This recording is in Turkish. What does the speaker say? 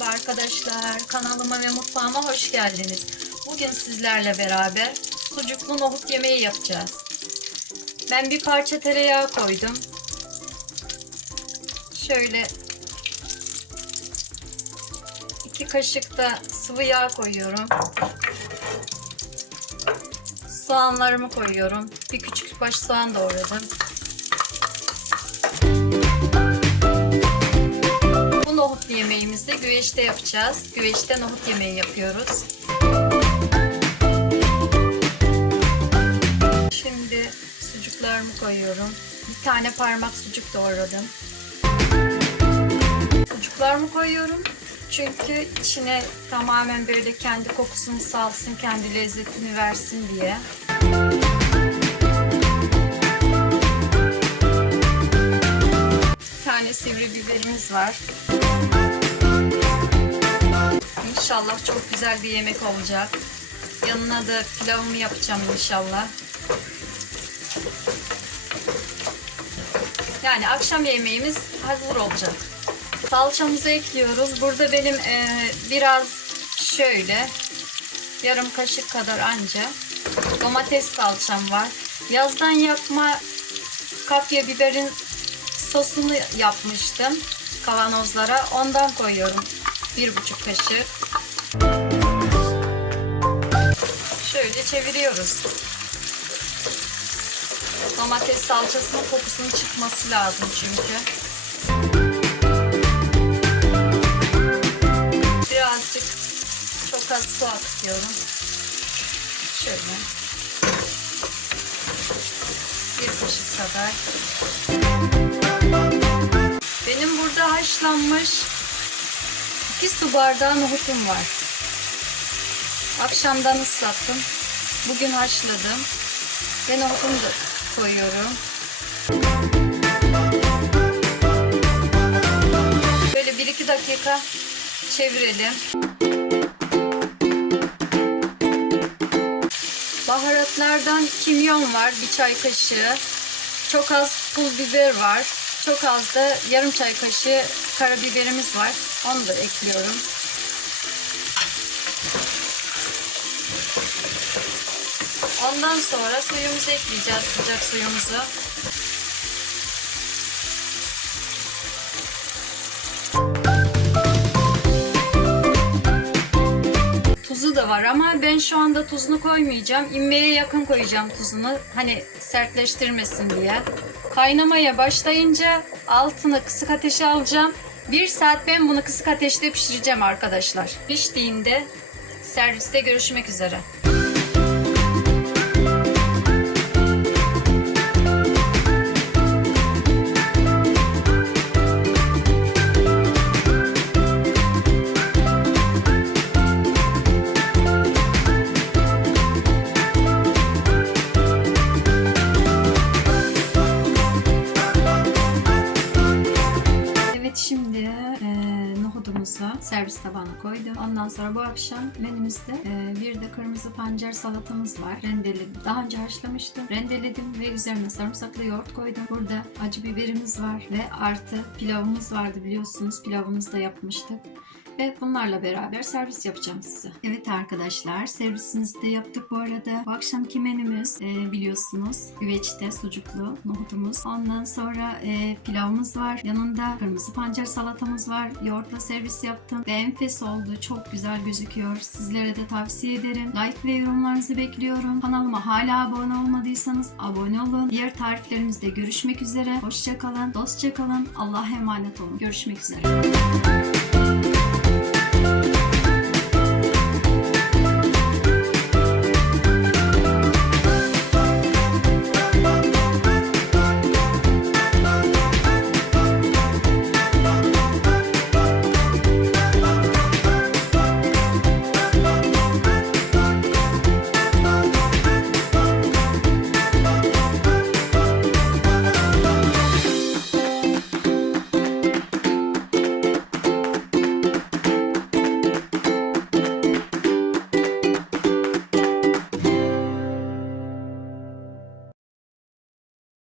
Merhaba arkadaşlar, kanalıma ve mutfağıma hoş geldiniz. Bugün sizlerle beraber sucuklu nohut yemeği yapacağız. Ben bir parça tereyağı koydum. Şöyle iki kaşık da sıvı yağ koyuyorum. Soğanlarımı koyuyorum. Bir küçük baş soğan doğradım. Güveçte yapacağız. Güveçte nohut yemeği yapıyoruz. Şimdi sucuklarımı koyuyorum. Bir tane parmak sucuk doğradım. Sucuklarımı koyuyorum. Çünkü içine tamamen böyle kendi kokusunu salsın, kendi lezzetini versin diye. Bir tane sivri biberimiz var. İnşallah çok güzel bir yemek olacak. Yanına da pilavımı yapacağım inşallah. Yani akşam yemeğimiz hazır olacak. Salçamızı ekliyoruz. Burada benim e, biraz şöyle yarım kaşık kadar anca domates salçam var. Yazdan yapma kapya biberin sosunu yapmıştım kavanozlara. Ondan koyuyorum. Bir buçuk kaşık. Şöyle çeviriyoruz. Domates salçasının kokusunun çıkması lazım çünkü. Birazcık çok az su akıtıyorum. Şöyle. Bir kaşık kadar. Benim burada haşlanmış 2 su bardağı nohutum var. Akşamdan ıslattım. Bugün haşladım. Ve nohutumu da koyuyorum. Böyle 1-2 dakika çevirelim. Baharatlardan kimyon var, bir çay kaşığı. Çok az pul biber var. Çok az da yarım çay kaşığı karabiberimiz var. Onu da ekliyorum. Ondan sonra suyumuzu ekleyeceğiz, sıcak suyumuzu. Tuzu da var ama ben şu anda tuzunu koymayacağım. İnmeye yakın koyacağım tuzunu. Hani sertleştirmesin diye. Kaynamaya başlayınca altını kısık ateşe alacağım. Bir saat ben bunu kısık ateşte pişireceğim arkadaşlar. Piştiğinde serviste görüşmek üzere. Servis tabağına koydum. Ondan sonra bu akşam menümüzde e, bir de kırmızı pancar salatamız var. Rendeledim. Daha önce haşlamıştım. Rendeledim ve üzerine sarımsaklı yoğurt koydum. Burada acı biberimiz var ve artı pilavımız vardı biliyorsunuz. Pilavımızı da yapmıştık. Ve bunlarla beraber servis yapacağım size. Evet arkadaşlar servisimizi de yaptık bu arada. Bu akşamki menümüz e, biliyorsunuz güveçte sucuklu nohutumuz. Ondan sonra e, pilavımız var. Yanında kırmızı pancar salatamız var. Yoğurtla servis yaptım. Ve enfes oldu. Çok güzel gözüküyor. Sizlere de tavsiye ederim. Like ve yorumlarınızı bekliyorum. Kanalıma hala abone olmadıysanız abone olun. Diğer tariflerimizde görüşmek üzere. Hoşçakalın. Dostça kalın. Allah'a emanet olun. Görüşmek üzere.